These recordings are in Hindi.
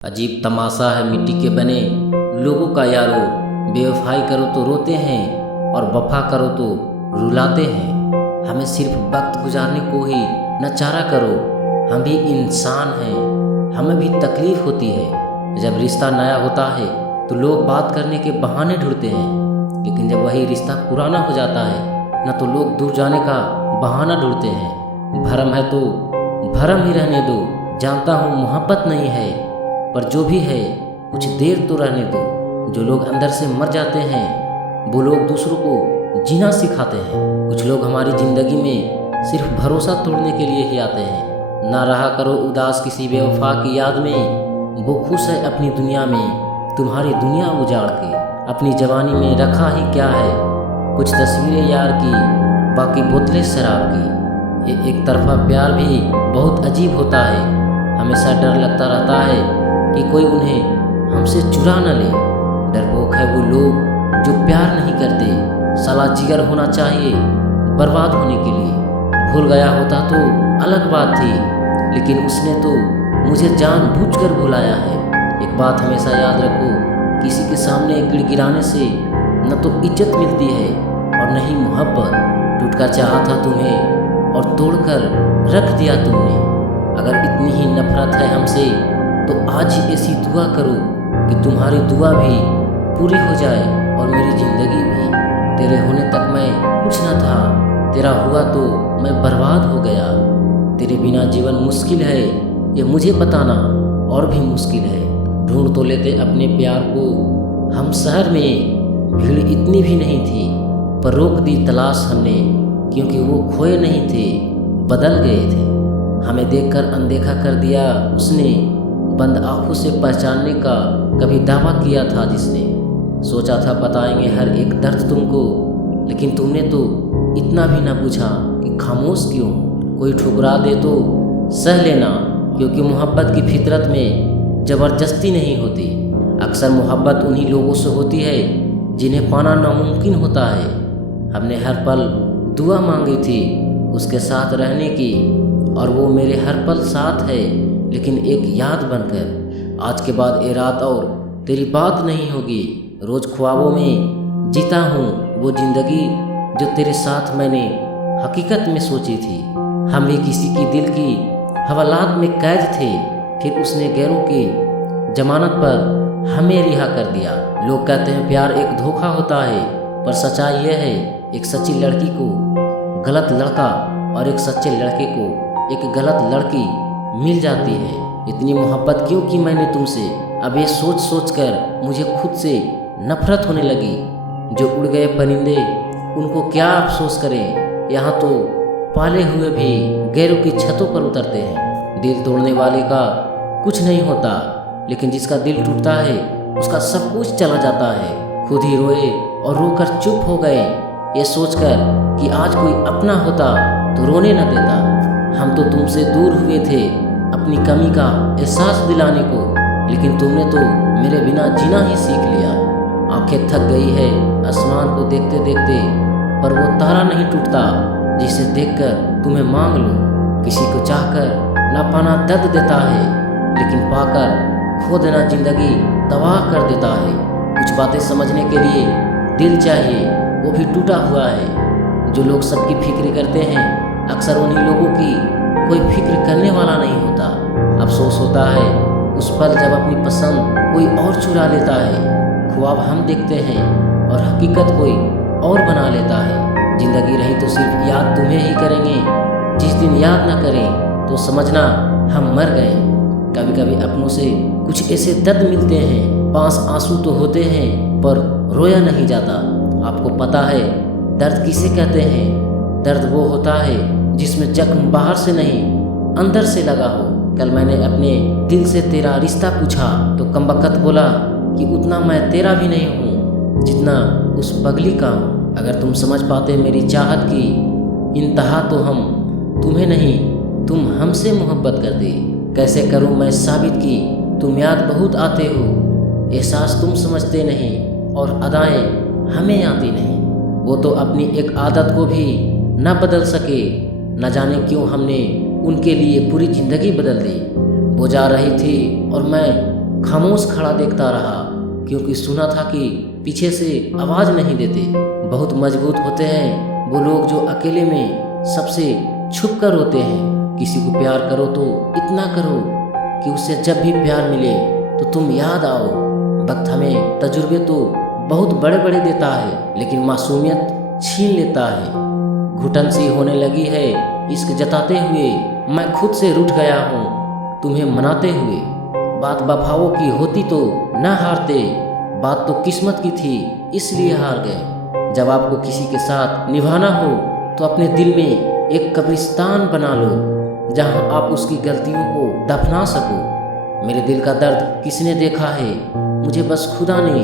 अजीब तमाशा है मिट्टी के बने लोगों का यारो। बेवफाई करो तो रोते हैं और वफा करो तो रुलाते हैं। हमें सिर्फ वक्त गुजारने को ही नचारा करो। हम भी इंसान हैं, हमें भी तकलीफ़ होती है। जब रिश्ता नया होता है तो लोग बात करने के बहाने ढूंढते हैं, लेकिन जब वही रिश्ता पुराना हो जाता है न तो लोग दूर जाने का बहाना ढूंढते हैं। भरम है तो भरम ही रहने दो। जानता हूँ मोहब्बत नहीं है, पर जो भी है कुछ देर तो रहने दो। जो लोग अंदर से मर जाते हैं वो लोग दूसरों को जीना सिखाते हैं। कुछ लोग हमारी ज़िंदगी में सिर्फ भरोसा तोड़ने के लिए ही आते हैं। ना रहा करो उदास किसी बेवफा की याद में, वो खुश है अपनी दुनिया में तुम्हारी दुनिया उजाड़ के। अपनी जवानी में रखा ही क्या है, कुछ तस्वीरें यार की, बाकी बोतलें शराब की। ये एक तरफा प्यार भी बहुत अजीब होता है। हमेशा डर लगता रहता है कि कोई उन्हें हमसे चुरा न ले। डरपोक है वो लोग जो प्यार नहीं करते। साला जिगर होना चाहिए बर्बाद होने के लिए। भूल गया होता तो अलग बात थी, लेकिन उसने तो मुझे जानबूझकर भुलाया है। एक बात हमेशा याद रखो, किसी के सामने गिड़गिड़ाने से न तो इज्जत मिलती है और न ही मोहब्बत। टूटकर चाहा था तुम्हें और तोड़कर रख दिया तुमने। अगर इतनी ही नफरत है हमसे तो आज ही ऐसी दुआ करो कि तुम्हारी दुआ भी पूरी हो जाए और मेरी ज़िंदगी भी। तेरे होने तक मैं कुछ न था, तेरा हुआ तो मैं बर्बाद हो गया। तेरे बिना जीवन मुश्किल है ये मुझे बताना और भी मुश्किल है। ढूंढ तो लेते अपने प्यार को हम शहर में, भीड़ इतनी भी नहीं थी, पर रोक दी तलाश हमने क्योंकि वो खोए नहीं थे, बदल गए थे। हमें देखकर अनदेखा कर दिया उसने, बंद आंखों से पहचानने का कभी दावा किया था जिसने। सोचा था बताएंगे हर एक दर्द तुमको, लेकिन तुमने तो इतना भी ना पूछा कि खामोश क्यों। कोई ठुकरा दे तो सह लेना, क्योंकि मोहब्बत की फितरत में ज़बरदस्ती नहीं होती। अक्सर मोहब्बत उन्हीं लोगों से होती है जिन्हें पाना नामुमकिन होता है। हमने हर पल दुआ मांगी थी उसके साथ रहने की, और वो मेरे हर पल साथ है, लेकिन एक याद बनकर। आज के बाद ये रात और तेरी बात नहीं होगी। रोज़ ख्वाबों में जीता हूँ वो ज़िंदगी जो तेरे साथ मैंने हकीकत में सोची थी। हम भी किसी की दिल की हवालात में कैद थे, फिर उसने गैरों की जमानत पर हमें रिहा कर दिया। लोग कहते हैं प्यार एक धोखा होता है, पर सच्चाई यह है एक सच्ची लड़की को गलत लड़का और एक सच्चे लड़के को एक गलत लड़की मिल जाती है। इतनी मोहब्बत क्यों की मैंने तुमसे, अब ये सोच सोच कर मुझे खुद से नफरत होने लगी। जो उड़ गए परिंदे उनको क्या अफसोस करें, यहाँ तो पाले हुए भी गैरों की छतों पर उतरते हैं। दिल तोड़ने वाले का कुछ नहीं होता, लेकिन जिसका दिल टूटता है उसका सब कुछ चला जाता है। खुद ही रोए और रोकर चुप हो गए, ये सोचकर कि आज कोई अपना होता तो रोने न देता। हम तो तुमसे दूर हुए थे अपनी कमी का एहसास दिलाने को, लेकिन तुमने तो मेरे बिना जीना ही सीख लिया। आंखें थक गई है आसमान को देखते देखते, पर वो तारा नहीं टूटता जिसे देखकर तुम्हें मांग लो। किसी को चाहकर ना पाना दर्द देता है, लेकिन पाकर खो देना जिंदगी तबाह कर देता है। कुछ बातें समझने के लिए दिल चाहिए, वो भी टूटा हुआ है। जो लोग सबकी फिक्र करते हैं अक्सर उन्हीं लोगों की कोई फिक्र करने वाला नहीं होता। अफसोस होता है उस पल जब अपनी पसंद कोई और चुरा लेता है। ख्वाब हम देखते हैं और हकीकत कोई और बना लेता है। जिंदगी रही तो सिर्फ याद तुम्हें ही करेंगे, जिस दिन याद ना करें तो समझना हम मर गए। कभी कभी अपनों से कुछ ऐसे दर्द मिलते हैं, पास आंसू तो होते हैं पर रोया नहीं जाता। आपको पता है दर्द किसे कहते हैं? दर्द वो होता है जिसमें जख्म बाहर से नहीं अंदर से लगा हो। कल मैंने अपने दिल से तेरा रिश्ता पूछा तो कमबख्त बोला कि उतना मैं तेरा भी नहीं हूँ जितना उस पगली का हूँ। अगर तुम समझ पाते मेरी चाहत की इंतहा तो हम तुम्हें नहीं तुम हमसे मोहब्बत करते। कैसे करूँ मैं साबित की तुम याद बहुत आते हो, एहसास तुम समझते नहीं और अदाएँ हमें आती नहीं। वो तो अपनी एक आदत को भी न बदल सके, न जाने क्यों हमने उनके लिए पूरी ज़िंदगी बदल दी। वो जा रही थी और मैं खामोश खड़ा देखता रहा, क्योंकि सुना था कि पीछे से आवाज़ नहीं देते। बहुत मजबूत होते हैं वो लोग जो अकेले में सबसे छुप कर रोते हैं। किसी को प्यार करो तो इतना करो कि उससे जब भी प्यार मिले तो तुम याद आओ। वक्त हमें तजुर्बे तो बहुत बड़े बड़े देता है, लेकिन मासूमियत छीन लेता है। घुटन सी होने लगी है इश्क जताते हुए, मैं खुद से रूठ गया हूँ तुम्हें मनाते हुए। बात वफाओं की होती तो न हारते, बात तो किस्मत की थी इसलिए हार गए। जब आपको किसी के साथ निभाना हो तो अपने दिल में एक कब्रिस्तान बना लो, जहाँ आप उसकी गलतियों को दफना सको। मेरे दिल का दर्द किसने देखा है, मुझे बस खुदा ने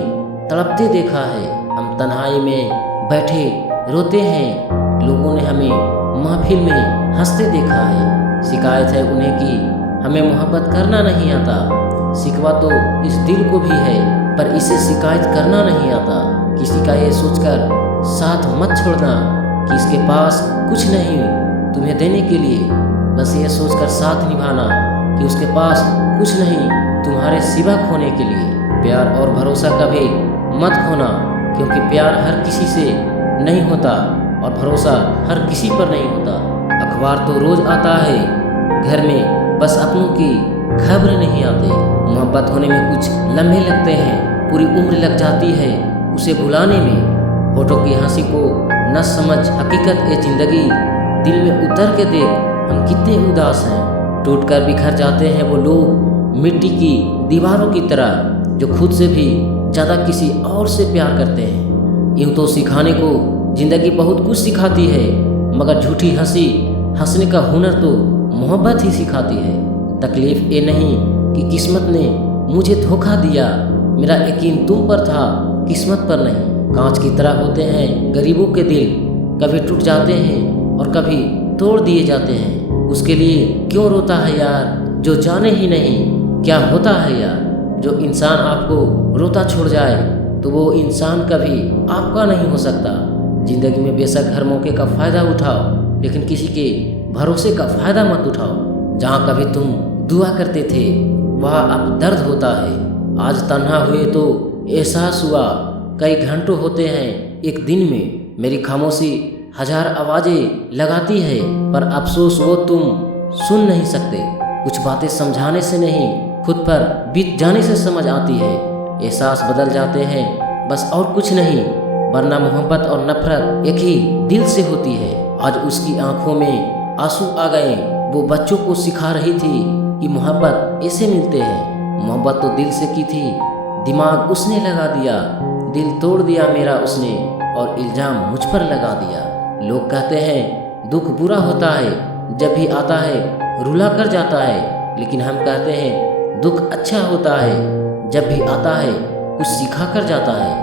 तड़पते देखा है। हम तन्हाई में बैठे रोते हैं, लोगों ने हमें महफिल में हंसते देखा है। शिकायत है उन्हें कि हमें मोहब्बत करना नहीं आता। शिकवा तो इस दिल को भी है, पर इसे शिकायत करना नहीं आता। किसी का ये सोचकर साथ मत छोड़ना कि इसके पास कुछ नहीं तुम्हें देने के लिए, बस ये सोचकर साथ निभाना कि उसके पास कुछ नहीं तुम्हारे सिवा खोने के लिए। प्यार और भरोसा कभी मत खोना, क्योंकि प्यार हर किसी से नहीं होता और भरोसा हर किसी पर नहीं होता। अखबार तो रोज आता है घर में, बस अपनों की खबर नहीं आते। मोहब्बत होने में कुछ लम्हे लगते हैं, पूरी उम्र लग जाती है उसे भुलाने में। होठों की हंसी को न समझ हकीकत ये जिंदगी, दिल में उतर के देख हम कितने उदास हैं। टूट कर बिखर जाते हैं वो लोग मिट्टी की दीवारों की तरह, जो खुद से भी ज़्यादा किसी और से प्यार करते हैं। यूँ तो सिखाने को जिंदगी बहुत कुछ सिखाती है, मगर झूठी हंसी हंसने का हुनर तो मोहब्बत ही सिखाती है। तकलीफ ये नहीं कि किस्मत ने मुझे धोखा दिया, मेरा यकीन तुम पर था किस्मत पर नहीं। कांच की तरह होते हैं गरीबों के दिल, कभी टूट जाते हैं और कभी तोड़ दिए जाते हैं। उसके लिए क्यों रोता है यार जो जाने ही नहीं क्या होता है यार। जो इंसान आपको रोता छोड़ जाए तो वो इंसान कभी आपका नहीं हो सकता। जिंदगी में बेशक हर मौके का फ़ायदा उठाओ, लेकिन किसी के भरोसे का फ़ायदा मत उठाओ। जहाँ कभी तुम दुआ करते थे वहाँ अब दर्द होता है। आज तन्हा हुए तो एहसास हुआ कई घंटों होते हैं एक दिन में। मेरी खामोशी हजार आवाज़ें लगाती है, पर अफसोस वो तुम सुन नहीं सकते। कुछ बातें समझाने से नहीं, खुद पर बीत जाने से समझ आती है। एहसास बदल जाते हैं बस और कुछ नहीं, वरना मोहब्बत और नफरत एक ही दिल से होती है। आज उसकी आंखों में आंसू आ गए, वो बच्चों को सिखा रही थी कि मोहब्बत ऐसे मिलते हैं। मोहब्बत तो दिल से की थी, दिमाग उसने लगा दिया। दिल तोड़ दिया मेरा उसने और इल्ज़ाम मुझ पर लगा दिया। लोग कहते हैं दुख बुरा होता है, जब भी आता है रुला कर जाता है, लेकिन हम कहते हैं दुख अच्छा होता है, जब भी आता है कुछ सिखा कर जाता है।